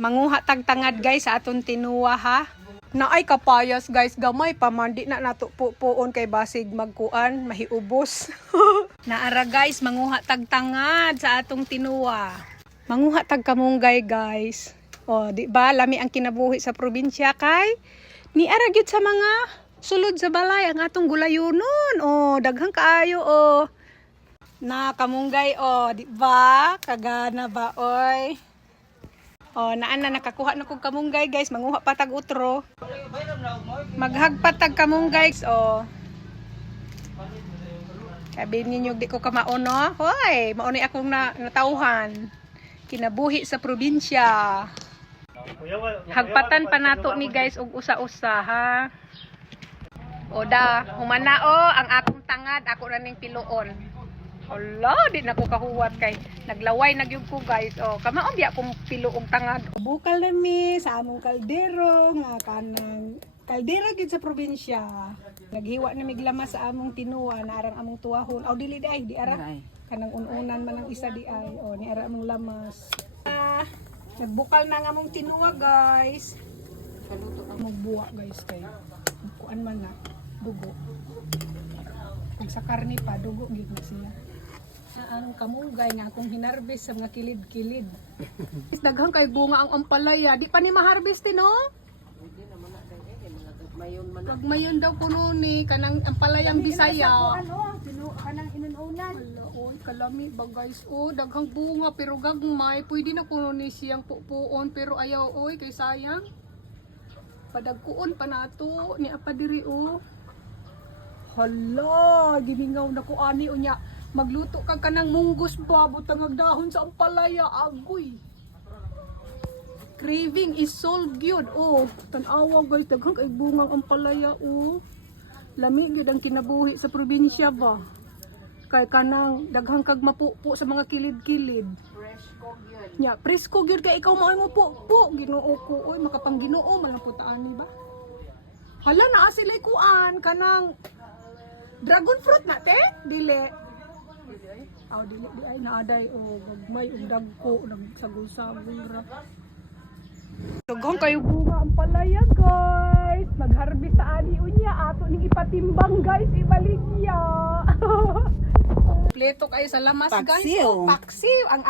Manguha tag tangad guys sa aton tinuwa ha. Naay kapayas guys, gamay pa man di na nato puon kay basig magkuan mahiubos. Naara guys, manguha tag tangad sa atong tinuwa. Manguha tag kamunggay guys. O di ba lami ang kinabuhi sa probinsya kay ni ara gyud sa mga sulod sa balay ang atong gulayonon. O daghang kaayo o. Na kamunggay o di ba? Kagana ba oy? O, naan na nakakuha na kong kamunggay guys. Manguha pa tag utro. Maghagpat tag kamunggay. O. Sabi ninyo di ko kamao no? Hoy, maunay akong natauhan. Kinabuhi sa probinsya. Hagpatan pa nato ni guys og usa-usa ha. O da, humana o ang akong tangad. Ako na ning piluon. Hala, di na ko kahuwat kay naglaway nagyug ko guys. O, kamaon di akong pilo og tangad. Bukal nami sa among kaldero nga kanang kaldero gid sa probinsya. Naghiwa na miglamas sa among tinuwa na arang among tuwahon. Aw dili di ay di ara. Kanang ununan man ang isa di ay. O ni ara among lamas. Nagbukal na nga among tinuwa guys. Kaluto among buwa guys kay kuan man na dugo. Kung sa karni pa dugo gid na siya. Ang kamunggay nga akong hinarbis sa mga kilid-kilid. Daghang kay bunga ang ampalaya. Di pa ni maharbis no? Gagmayon daw puno ni kanang ampalayang Bisaya. Kanang inununan. Hala, oy, kalami ba guys? Oh, daghang bunga pero gagmay. Pwede na kuno ni siyang pupuon pero ayaw oy kay sayang. Padagkuon pa nato ni apa diri oh. Hala, gimingaw na ko ani unya. Magluto ka kanang munggos ba butang dahon sa ampalaya agoy. Craving is solved gyud. Oh, tan-awa guys, daghang kay bungang ampalaya oh. Lami gyud ang kinabuhi sa probinsya ba. Kay kanang daghang kag mapupo sa mga kilid-kilid. Presko gyud. Nya, presko gyud kay ikaw mao mo pupo. Ginoo ko oy, makapangginoo man ang putaan ba. Hala naa sila kuan kanang dragon fruit na te, dili. Aw dili di ay naaday o gagmay og dagko nagsagol-sagol ra. Daghang kayo bunga ang palaya guys. Mag-harvest sa ani unya ato ning ipatimbang guys, ibaligya. Pleto kayo sa lamas guys. Paksiw. Paksiw ang